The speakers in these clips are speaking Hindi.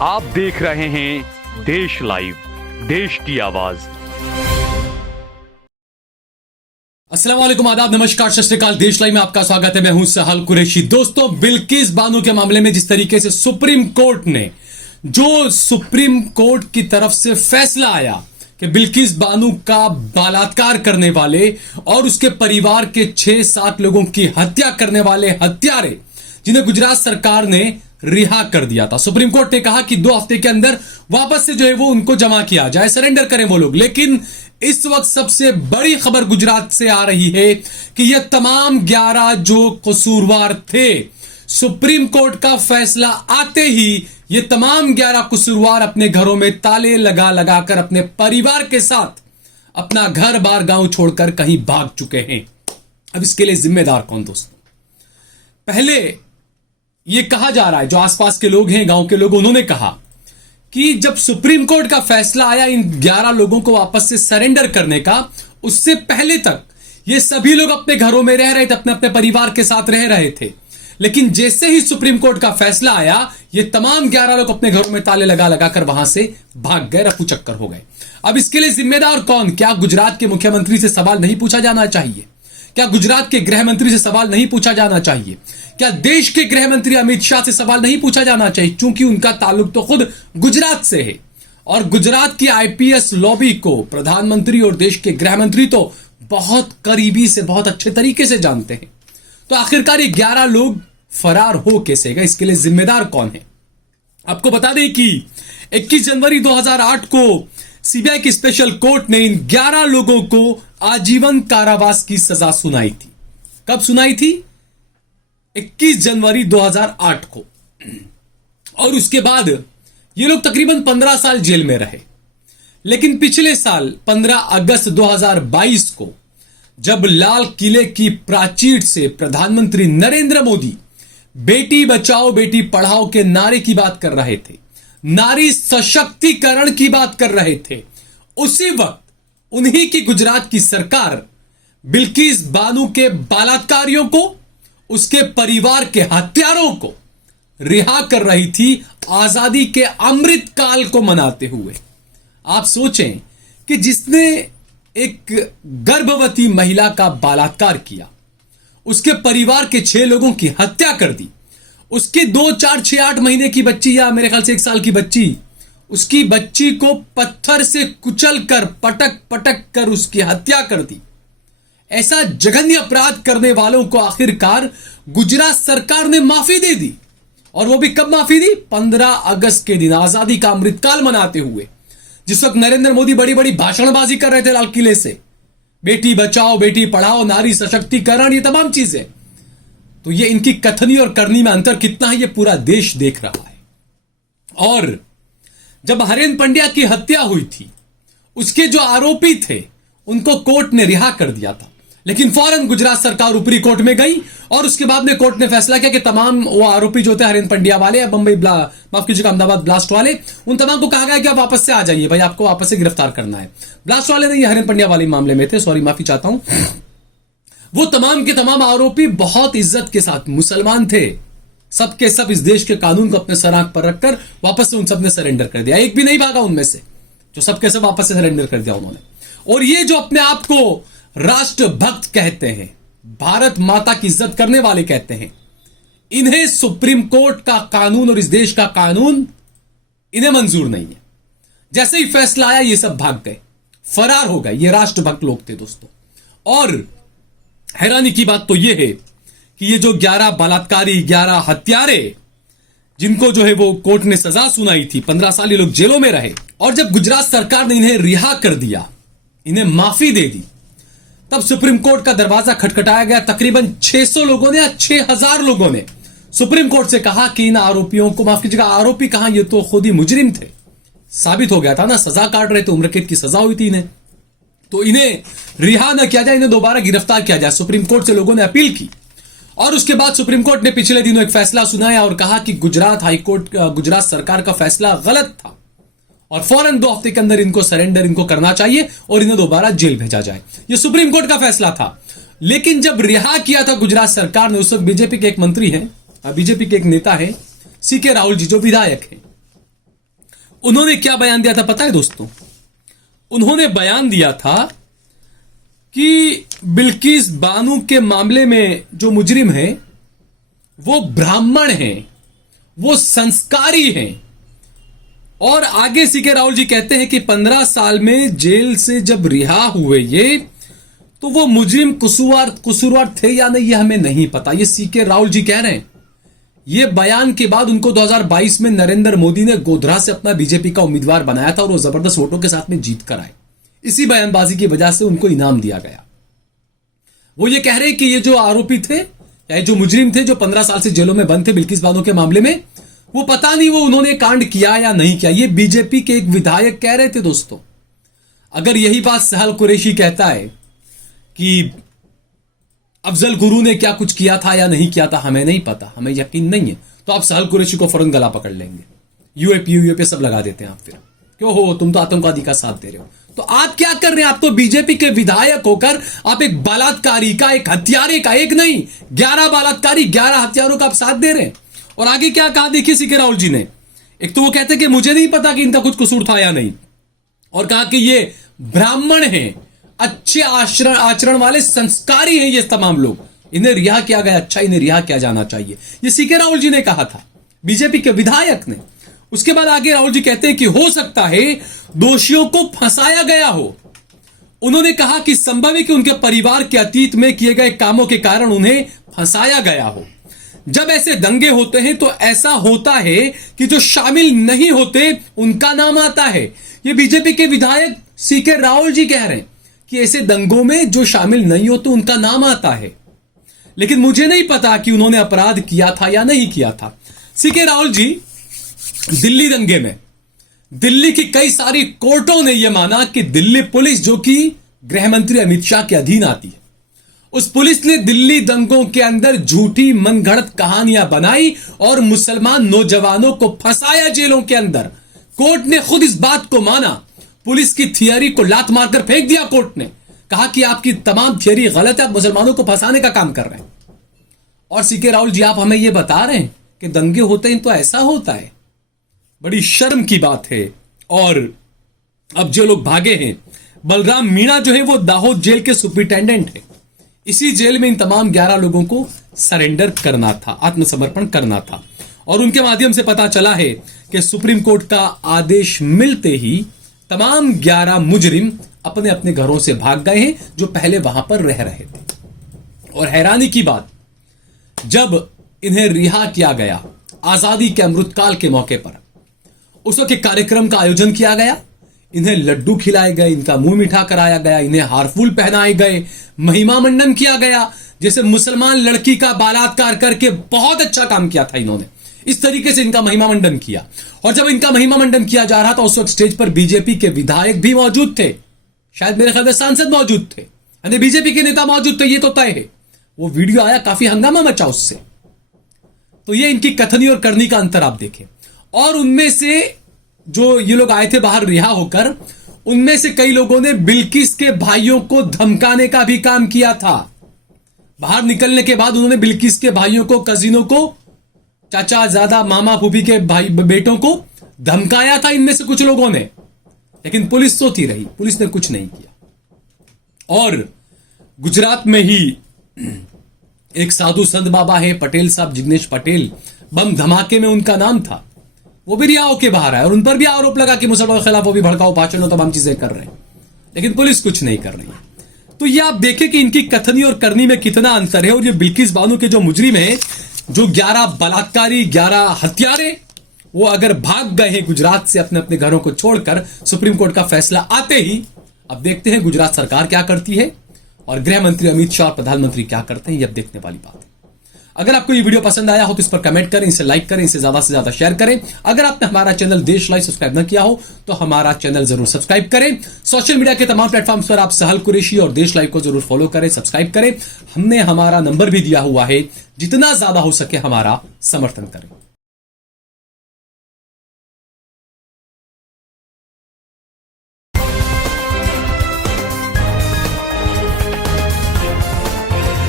आप देख रहे हैं देश लाइव, देश की आवाज। अस्सलाम वालेकुम, आदाब, नमस्कार, सत श्री अकाल। देश लाइव में आपका स्वागत है। मैं हूं सहल कुरैशी। दोस्तों, बिल्किस बानो के मामले में जिस तरीके से सुप्रीम कोर्ट की तरफ से फैसला आया कि बिल्किस बानो का बलात्कार करने वाले और उसके परिवार के 6-7 लोगों की हत्या करने वाले हत्यारे, जिन्हें गुजरात सरकार ने रिहा कर दिया था, सुप्रीम कोर्ट ने कहा कि 2 हफ्ते के अंदर वापस से जो है वो उनको जमा किया जाए, सरेंडर करें वो लोग। लेकिन इस वक्त सबसे बड़ी खबर गुजरात से आ रही है कि ये तमाम 11 जो कसूरवार थे, सुप्रीम कोर्ट का फैसला आते ही ये तमाम 11 कसूरवार अपने घरों में ताले लगा लगाकर अपने परिवार के साथ अपना घर बार गांव छोड़कर कहीं भाग चुके हैं। अब इसके लिए जिम्मेदार कौन? दोस्तों, पहले ये कहा जा रहा है, जो आसपास के लोग हैं, गांव के लोग, उन्होंने कहा कि जब सुप्रीम कोर्ट का फैसला आया इन 11 लोगों को वापस से सरेंडर करने का, उससे पहले तक ये सभी लोग अपने घरों में रह रहे थे, अपने अपने परिवार के साथ रह रहे थे। लेकिन जैसे ही सुप्रीम कोर्ट का फैसला आया, ये तमाम 11 लोग अपने घरों में ताले लगा लगाकर वहां से भाग गए, रफू चक्कर हो गए। अब इसके लिए जिम्मेदार कौन? क्या गुजरात के मुख्यमंत्री से सवाल नहीं पूछा जाना चाहिए? क्या गुजरात के गृह मंत्री से सवाल नहीं पूछा जाना चाहिए? क्या देश के गृह मंत्री अमित शाह से सवाल नहीं पूछा जाना चाहिए? क्योंकि उनका ताल्लुक तो खुद गुजरात से है और गुजरात की आईपीएस लॉबी को प्रधानमंत्री और देश के गृह मंत्री तो बहुत करीबी से, बहुत अच्छे तरीके से जानते हैं। तो आखिरकार ये 11 लोग फरार हो कैसे गए? इसके लिए जिम्मेदार कौन है? आपको बता दें कि 21 जनवरी 2008 को सीबीआई की स्पेशल कोर्ट ने इन 11 लोगों को आजीवन कारावास की सजा सुनाई थी। कब सुनाई थी? 21 जनवरी 2008 को। और उसके बाद ये लोग तकरीबन 15 साल जेल में रहे। लेकिन पिछले साल 15 अगस्त 2022 को जब लाल किले की प्राचीर से प्रधानमंत्री नरेंद्र मोदी बेटी बचाओ बेटी पढ़ाओ के नारे की बात कर रहे थे, नारी सशक्तिकरण की बात कर रहे थे, उसी वक्त उन्हीं की गुजरात की सरकार बिल्किस बानो के बलात्कारियों को, उसके परिवार के हत्यारों को रिहा कर रही थी, आजादी के अमृत काल को मनाते हुए। आप सोचें कि जिसने एक गर्भवती महिला का बलात्कार किया, उसके परिवार के 6 लोगों की हत्या कर दी, उसके 2, 4, 6, 8 महीने की बच्ची, या मेरे ख्याल से 1 साल की बच्ची, उसकी बच्ची को पत्थर से कुचल कर, पटक पटक कर उसकी हत्या कर दी। ऐसा जघन्य अपराध करने वालों को आखिरकार गुजरात सरकार ने माफी दे दी। और वो भी कब माफी दी? 15 अगस्त के दिन, आजादी का अमृतकाल मनाते हुए, जिस वक्त नरेंद्र मोदी बड़ी बड़ी भाषणबाजी कर रहे थे लाल किले से, बेटी बचाओ बेटी पढ़ाओ, नारी सशक्तिकरण, ये तमाम चीजें। तो ये इनकी कथनी और करनी में अंतर कितना है, ये पूरा देश देख रहा है। और जब हरेन पंड्या की हत्या हुई थी, उसके जो आरोपी थे उनको कोर्ट ने रिहा कर दिया था। लेकिन फौरन गुजरात सरकार ऊपरी कोर्ट में गई और उसके बाद में कोर्ट ने फैसला किया कि तमाम वो आरोपी जो थे हरेन पंड्या वाले या बंबई माफ कीजिएगा अहमदाबाद ब्लास्ट वाले, उन तमाम को कहा गया कि आप वापस से आ जाइए, भाई आपको वापस से गिरफ्तार करना है। ब्लास्ट वाले नहीं, हरेन पंड्या वाले मामले में थे, सॉरी माफी चाहता हूं। वो तमाम के तमाम आरोपी बहुत इज्जत के साथ मुसलमान थे, सबके सब इस देश के कानून को अपने सराख पर रखकर वापस से उन सब ने सरेंडर कर दिया। एक भी नहीं भागा उनमें से, जो सबके सब वापस से सरेंडर कर दिया उन्होंने। और ये जो अपने आप को राष्ट्रभक्त कहते हैं, भारत माता की इज्जत करने वाले कहते हैं, इन्हें सुप्रीम कोर्ट का कानून और इस देश का कानून इन्हें मंजूर नहीं है। जैसे ही फैसला आया ये सब भाग गए, फरार हो गए। ये राष्ट्रभक्त लोग थे दोस्तों। और हैरानी की बात तो यह है कि ये जो 11 बलात्कारी, 11 हत्यारे, जिनको जो है वो कोर्ट ने सजा सुनाई थी, 15 साल ये लोग जेलों में रहे, और जब गुजरात सरकार ने इन्हें रिहा कर दिया, इन्हें माफी दे दी, तब सुप्रीम कोर्ट का दरवाजा खटखटाया गया। तकरीबन 600 लोगों ने या 6000 लोगों ने सुप्रीम कोर्ट से कहा कि इन आरोपियों को, माफ कीजिएगा आरोपी कहां, ये तो खुद ही मुजरिम थे, साबित हो गया था ना, सजा काट रहे थे, उम्र कैद की सजा हुई थी इन्हें, तो इन्हें रिहा न किया जाए, इन्हें दोबारा गिरफ्तार किया जाए। सुप्रीम कोर्ट से लोगों ने अपील की और उसके बाद सुप्रीम कोर्ट ने पिछले दिनों एक फैसला सुनाया और कहा कि गुजरात हाईकोर्ट, गुजरात सरकार का फैसला गलत था और फौरन 2 हफ्ते के अंदर इनको सरेंडर इनको करना चाहिए और इन्हें दोबारा जेल भेजा जाए। यह सुप्रीम कोर्ट का फैसला था। लेकिन जब रिहा किया था गुजरात सरकार ने, उस वक्त बीजेपी के एक मंत्री हैं, बीजेपी के एक नेता हैं, सीके राहुल जी, जो विधायक हैं, उन्होंने क्या बयान दिया था पता है दोस्तों? उन्होंने बयान दिया था कि बिल्किस बानो के मामले में जो मुजरिम हैं वो ब्राह्मण हैं, वो संस्कारी हैं। और आगे सीके राहुल जी कहते हैं कि 15 साल में जेल से जब रिहा हुए ये, तो वो मुजरिम कसूरवार थे या नहीं ये हमें नहीं पता। ये सीके राहुल जी कह रहे हैं। ये बयान के बाद उनको 2022 में नरेंद्र मोदी ने गोधरा से अपना बीजेपी का उम्मीदवार बनाया था और वो जबरदस्त वोटों के साथ में जीत कर आए। इसी बयानबाजी की वजह से उनको इनाम दिया गया। वो ये कह रहे हैं कि ये जो आरोपी थे या जो मुजरिम थे जो 15 साल से जेलों में बंद थे बिल्किस बानो के मामले में, वो पता नहीं वो उन्होंने कांड किया या नहीं किया। ये बीजेपी के एक विधायक कह रहे थे दोस्तों। अगर यही बात सहल कुरैशी कहता है कि अफजल गुरु ने क्या कुछ किया था या नहीं किया था हमें नहीं पता, हमें यकीन नहीं है, तो आप सहल कुरैशी को फौरन गला पकड़ लेंगे, यूएपी सब लगा देते हैं आप। फिर क्यों हो, तुम तो आतंकवादी का साथ दे रहे हो। तो आप क्या कर रहे हैं? आप तो बीजेपी के विधायक होकर आप एक बलात्कारी का, एक हत्यारे का, एक नहीं 11 बलात्कारी 11 हत्यारों का आप साथ दे रहे हैं। और आगे क्या कहा देखिए सीके राहुल जी ने। एक तो वो कहते हैं कि मुझे नहीं पता कि इनका कुछ कसूर था या नहीं, और कहा कि ये ब्राह्मण हैं, अच्छे आचरण वाले संस्कारी हैं ये तमाम लोग, इन्हें रिहा किया गया, अच्छा इन्हें रिहा किया जाना चाहिए। ये सीके राहुल जी ने कहा था, बीजेपी के विधायक ने। उसके बाद आगे राहुल जी कहते हैं कि हो सकता है दोषियों को फंसाया गया हो। उन्होंने कहा कि संभव है कि उनके परिवार के अतीत में किए गए कामों के कारण उन्हें फंसाया गया हो। जब ऐसे दंगे होते हैं तो ऐसा होता है कि जो शामिल नहीं होते उनका नाम आता है। ये बीजेपी के विधायक सीके राहुल जी कह रहे हैं कि ऐसे दंगों में जो शामिल नहीं होते उनका नाम आता है। लेकिन मुझे नहीं पता कि उन्होंने अपराध किया था या नहीं किया था। सीके राहुल जी दिल्ली दंगे में दिल्ली की कई सारी कोर्टों ने यह माना कि दिल्ली पुलिस, जो कि गृह मंत्री अमित शाह के अधीन आती है, उस पुलिस ने दिल्ली दंगों के अंदर झूठी मनगढ़ंत कहानियां बनाई और मुसलमान नौजवानों को फंसाया जेलों के अंदर। कोर्ट ने खुद इस बात को माना। पुलिस की थियरी को लात मारकर फेंक दिया कोर्ट ने, कहा कि आपकी तमाम थियरी गलत है, आप मुसलमानों को फंसाने का काम कर रहे हैं। और सीके राहुल जी आप हमें यह बता रहे हैं कि दंगे होते हैं तो ऐसा होता है। बड़ी शर्म की बात है। और अब जो लोग भागे हैं, बलराम मीणा जो है वो दाहोद जेल के सुपरिटेंडेंट है। इसी जेल में इन तमाम 11 लोगों को सरेंडर करना था, आत्मसमर्पण करना था। और उनके माध्यम से पता चला है कि सुप्रीम कोर्ट का आदेश मिलते ही तमाम 11 मुजरिम अपने अपने घरों से भाग गए हैं जो पहले वहां पर रह रहे थे। और हैरानी की बात, जब इन्हें रिहा किया गया आजादी के अमृतकाल के मौके पर, उस वक्त कार्यक्रम का आयोजन किया गया। इन्हें लड्डू खिलाए गए, इनका मुंह मीठा कराया गया, इन्हें हारफूल पहनाए गए, महिमा मंडन किया गया। जैसे मुसलमान लड़की का बलात्कार करके बहुत अच्छा काम किया था इन्होंने, इस तरीके से इनका महिमा मंडन किया। और जब इनका महिमा मंडन किया जा रहा था उस वक्त स्टेज पर बीजेपी के विधायक भी मौजूद थे, शायद मेरे ख्याल में सांसद मौजूद थे, यानी बीजेपी के नेता मौजूद थे, ये तो तय है। वो वीडियो आया, काफी हंगामा मचा उससे। तो ये इनकी कथनी और करनी का अंतर आप देखें। और उनमें से जो ये लोग आए थे बाहर रिहा होकर, उनमें से कई लोगों ने बिल्किस के भाइयों को धमकाने का भी काम किया था। बाहर निकलने के बाद उन्होंने बिल्किस के भाइयों को, कजिनों को, चाचा ज्यादा मामा फूफी के भाई बेटों को धमकाया था इनमें से कुछ लोगों ने। लेकिन पुलिस सोती रही, पुलिस ने कुछ नहीं किया। और गुजरात में ही एक साधु संत बाबा है, पटेल साहब, जिग्नेश पटेल, बम धमाके में उनका नाम था, वो भी रिहा होके बाहर आए और उन पर भी आरोप लगा कि मुसलमानों के खिलाफ वो भी भड़काऊ भाषण और तमाम चीजें कर रहे हैं। लेकिन पुलिस कुछ नहीं कर रही है। तो ये आप देखें कि इनकी कथनी और करनी में कितना अंतर है। और ये बिल्किस बानो के जो मुजरिम हैं, जो 11 बलात्कारी, 11 हत्यारे, वो अगर भाग गए हैं गुजरात से अपने अपने घरों को छोड़कर सुप्रीम कोर्ट का फैसला आते ही, अब देखते हैं गुजरात सरकार क्या करती है और गृह मंत्री अमित शाह और प्रधानमंत्री क्या करते हैं। ये अब देखने वाली बात है। अगर आपको ये वीडियो पसंद आया हो तो इस पर कमेंट करें, इसे लाइक करें, इसे ज्यादा से ज्यादा शेयर करें। अगर आपने हमारा चैनल देश लाइव सब्सक्राइब न किया हो तो हमारा चैनल जरूर सब्सक्राइब करें। सोशल मीडिया के तमाम प्लेटफॉर्म्स पर आप सहल कुरैशी और देश लाइव को जरूर फॉलो करें, सब्सक्राइब करें। हमने हमारा नंबर भी दिया हुआ है, जितना ज्यादा हो सके हमारा समर्थन करें।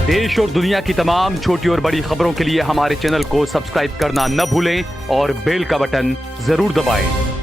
देश और दुनिया की तमाम छोटी और बड़ी खबरों के लिए हमारे चैनल को सब्सक्राइब करना न भूलें और बेल का बटन जरूर दबाएं।